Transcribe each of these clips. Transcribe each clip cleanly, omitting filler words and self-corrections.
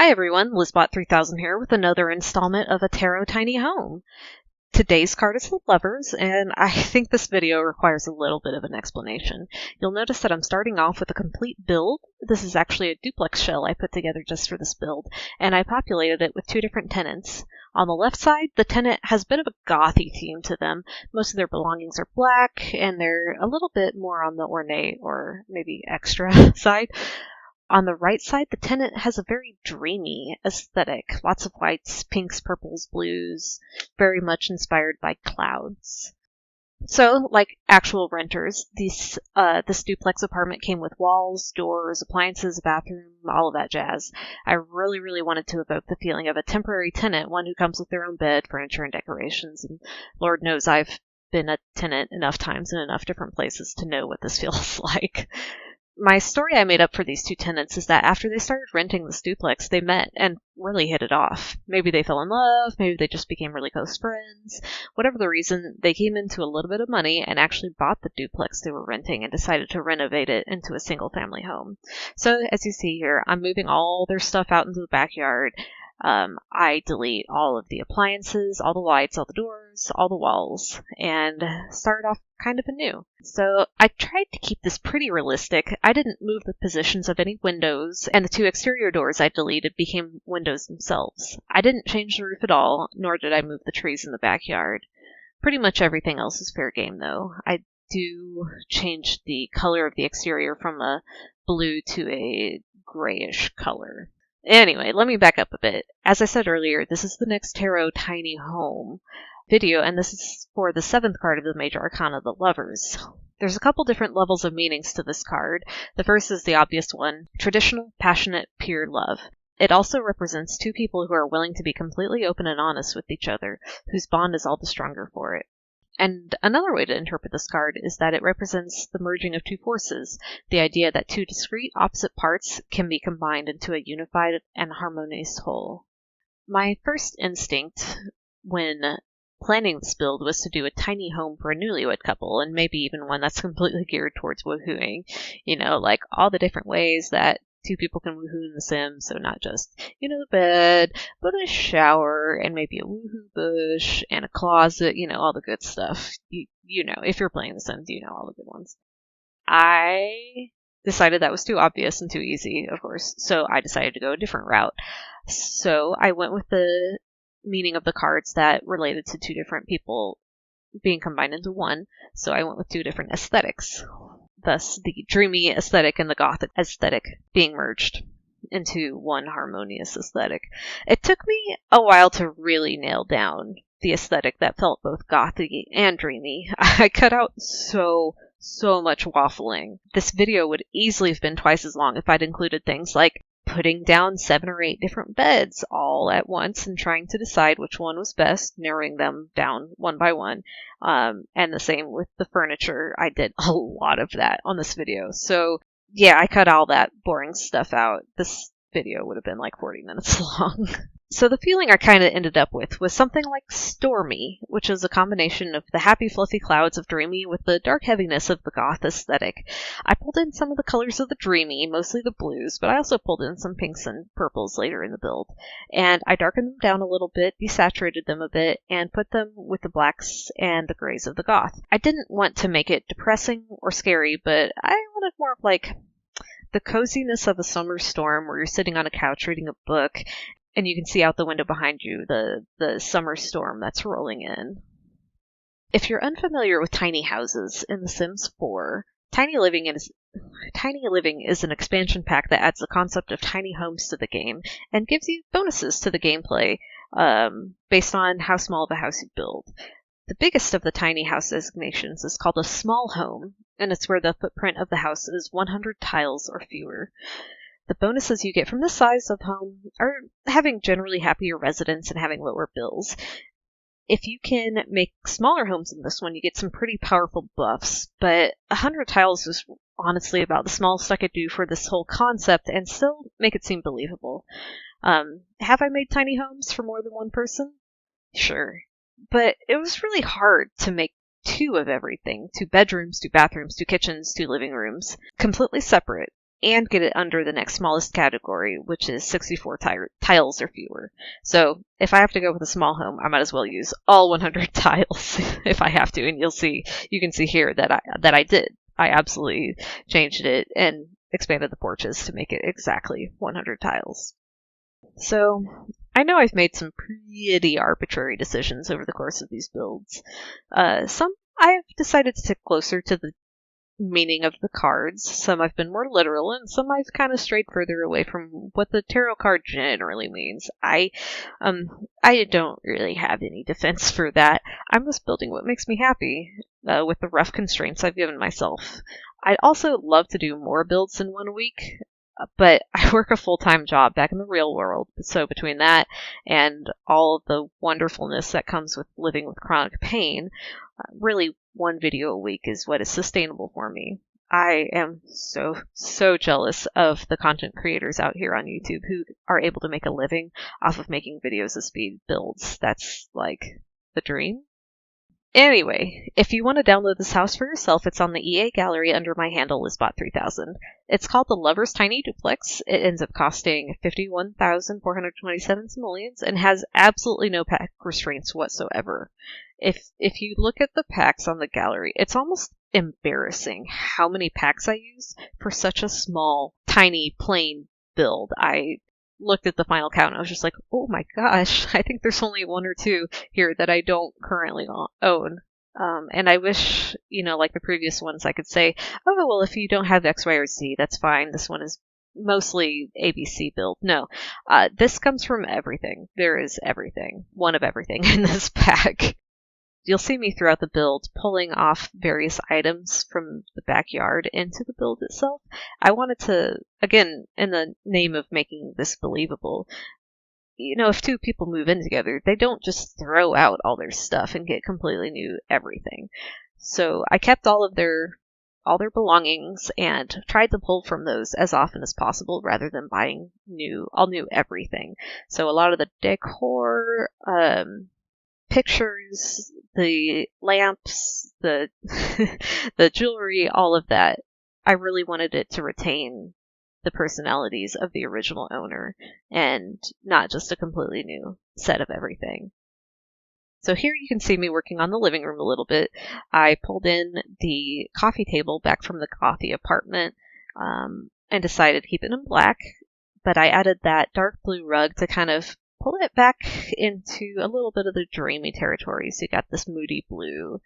Hi everyone, Lizbot3000 here with another installment of a Tarot Tiny Home. Today's card is the Lovers, and I think this video requires a little bit of an explanation. You'll notice that I'm starting off with a complete build. This is actually a duplex shell I put together just for this build, and I populated it with two different tenants. On the left side, the tenant has a bit of a gothy theme to them. Most of their belongings are black, and they're a little bit more on the ornate or maybe extra side. On the right side, the tenant has a very dreamy aesthetic. Lots of whites, pinks, purples, blues, very much inspired by clouds. So, like actual renters, this duplex apartment came with walls, doors, appliances, a bathroom, all of that jazz. I really wanted to evoke the feeling of a temporary tenant, one who comes with their own bed, furniture, and decorations. And Lord knows I've been a tenant enough times in enough different places to know what this feels like. My story I made up for these two tenants is that after they started renting this duplex, they met and really hit it off. Maybe they fell in love, maybe they just became really close friends. Whatever the reason, they came into a little bit of money and actually bought the duplex they were renting and decided to renovate it into a single family home. So as you see here, I'm moving all their stuff out into the backyard. I delete all of the appliances, all the lights, all the doors, all the walls, and start off kind of anew. So I tried to keep this pretty realistic. I didn't move the positions of any windows, and the two exterior doors I deleted became windows themselves. I didn't change the roof at all, nor did I move the trees in the backyard. Pretty much everything else is fair game, though. I do change the color of the exterior from a blue to a grayish color. Anyway, let me back up a bit. As I said earlier, this is the next Tarot Tiny Home video, and this is for the 7th card of the Major Arcana, the Lovers. There's a couple different levels of meanings to this card. The first is the obvious one, traditional, passionate, pure love. It also represents two people who are willing to be completely open and honest with each other, whose bond is all the stronger for it. And another way to interpret this card is that it represents the merging of two forces, the idea that two discrete opposite parts can be combined into a unified and harmonious whole. My first instinct when planning this build was to do a tiny home for a newlywed couple, and maybe even one that's completely geared towards woohooing. You know, like all the different ways that two people can woohoo in The Sims, so not just, the bed, but a shower, and maybe a woohoo bush, and a closet, all the good stuff. You know, if you're playing The Sims, you know all the good ones. I decided that was too obvious and too easy, of course, so I decided to go a different route. So I went with the meaning of the cards that related to two different people being combined into one, so I went with two different aesthetics. Thus, the dreamy aesthetic and the gothic aesthetic being merged into one harmonious aesthetic. It took me a while to really nail down the aesthetic that felt both gothic and dreamy. I cut out so much waffling. This video would easily have been twice as long if I'd included things like putting down 7 or 8 different beds all at once and trying to decide which one was best, narrowing them down one by one. And the same with the furniture. I did a lot of that on this video. So yeah, I cut all that boring stuff out. This video would have been like 40 minutes long. So the feeling I kind of ended up with was something like stormy, which is a combination of the happy fluffy clouds of dreamy with the dark heaviness of the goth aesthetic. I pulled in some of the colors of the dreamy, mostly the blues, but I also pulled in some pinks and purples later in the build. And I darkened them down a little bit, desaturated them a bit, and put them with the blacks and the grays of the goth. I didn't want to make it depressing or scary, but I wanted more of like the coziness of a summer storm where you're sitting on a couch reading a book, and you can see out the window behind you the summer storm that's rolling in. If you're unfamiliar with tiny houses in The Sims 4, Tiny Living is an expansion pack that adds the concept of tiny homes to the game and gives you bonuses to the gameplay based on how small of a house you build. The biggest of the tiny house designations is called a small home, and it's where the footprint of the house is 100 tiles or fewer. The bonuses you get from this size of home are having generally happier residents and having lower bills. If you can make smaller homes in this one, you get some pretty powerful buffs, but 100 tiles is honestly about the smallest I could do for this whole concept and still make it seem believable. Have I made tiny homes for more than one person? Sure. But it was really hard to make 2 of everything. 2 bedrooms, 2 bathrooms, 2 kitchens, 2 living rooms, completely separate. and get it under the next smallest category, which is 64 tiles or fewer. So if I have to go with a small home, I might as well use all 100 tiles if I have to. And you can see here that I did. I absolutely changed it and expanded the porches to make it exactly 100 tiles. So I know I've made some pretty arbitrary decisions over the course of these builds. Some I've decided to stick closer to the meaning of the cards. Some I've been more literal, and some I've kind of strayed further away from what the tarot card generally means. I don't really have any defense for that. I'm just building what makes me happy with the rough constraints I've given myself. I'd also love to do more builds in 1 week, but I work a full-time job back in the real world, so between that and all of the wonderfulness that comes with living with chronic pain, really 1 video a week is what is sustainable for me. I am so jealous of the content creators out here on YouTube who are able to make a living off of making videos of speed builds. That's like the dream. Anyway, if you want to download this house for yourself, it's on the EA gallery under my handle Lizbot3000. It's called the Lover's Tiny Duplex. It ends up costing $51,427 simoleons and has absolutely no pack restraints whatsoever. If you look at the packs on the gallery, it's almost embarrassing how many packs I use for such a small, tiny, plain build. I looked at the final count and I was just like, oh my gosh, I think there's only 1 or 2 here that I don't currently own. And I wish, like the previous ones, I could say, oh, well, if you don't have X, Y, or Z, that's fine. This one is mostly ABC build. No, this comes from everything. There is everything, one of everything in this pack. You'll see me throughout the build pulling off various items from the backyard into the build itself. I wanted to, again, in the name of making this believable, if 2 people move in together, they don't just throw out all their stuff and get completely new everything. So I kept all their belongings and tried to pull from those as often as possible rather than buying all new everything. So a lot of the decor, pictures, the lamps, the the jewelry, all of that, I really wanted it to retain the personalities of the original owner and not just a completely new set of everything. So here you can see me working on the living room a little bit. I pulled in the coffee table back from the coffee apartment and decided to keep it in black, but I added that dark blue rug to kind of pull it back into a little bit of the dreamy territory. So you got this moody blue.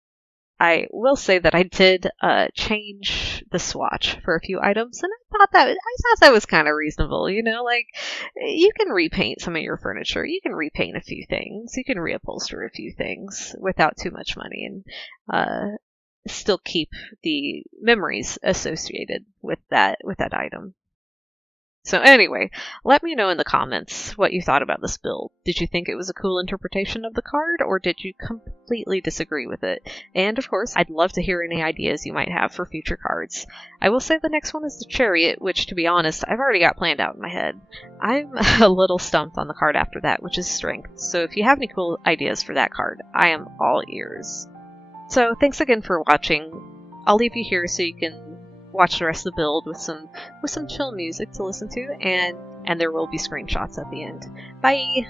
I will say that I did change the swatch for a few items, and I thought that was kind of reasonable. Like you can repaint some of your furniture, you can repaint a few things, you can reupholster a few things without too much money, and still keep the memories associated with that item. So anyway, let me know in the comments what you thought about this build. Did you think it was a cool interpretation of the card, or did you completely disagree with it? And of course, I'd love to hear any ideas you might have for future cards. I will say the next one is the Chariot, which, to be honest, I've already got planned out in my head. I'm a little stumped on the card after that, which is Strength. So if you have any cool ideas for that card, I am all ears. So thanks again for watching. I'll leave you here so you can watch the rest of the build with some chill music to listen to, and there will be screenshots at the end. Bye!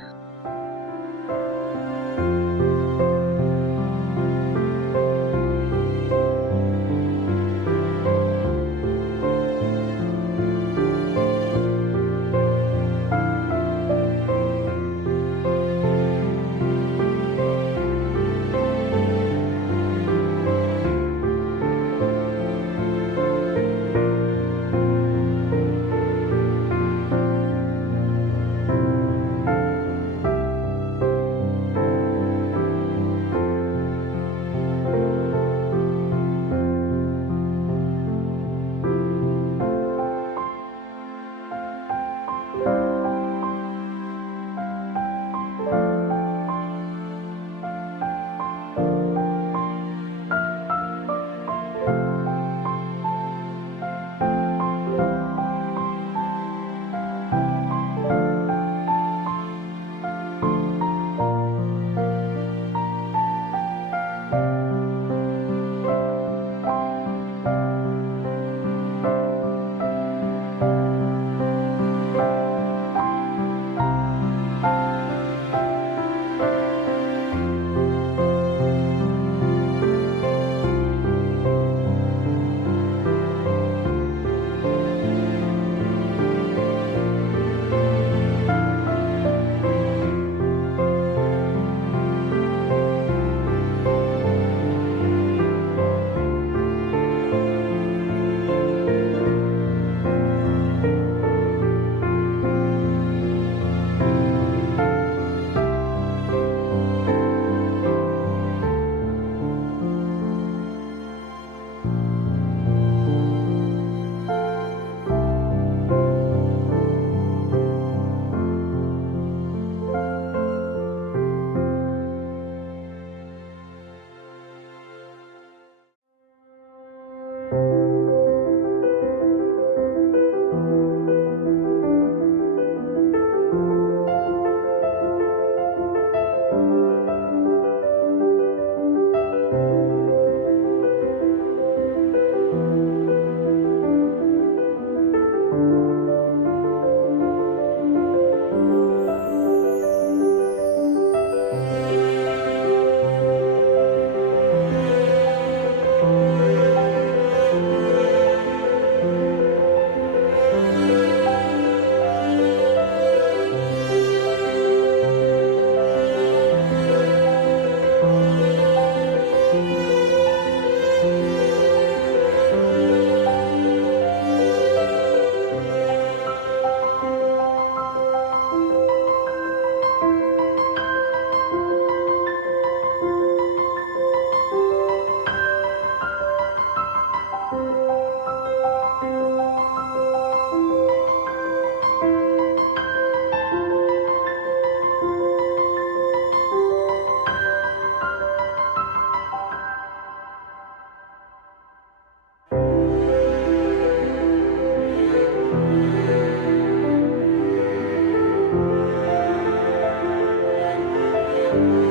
you.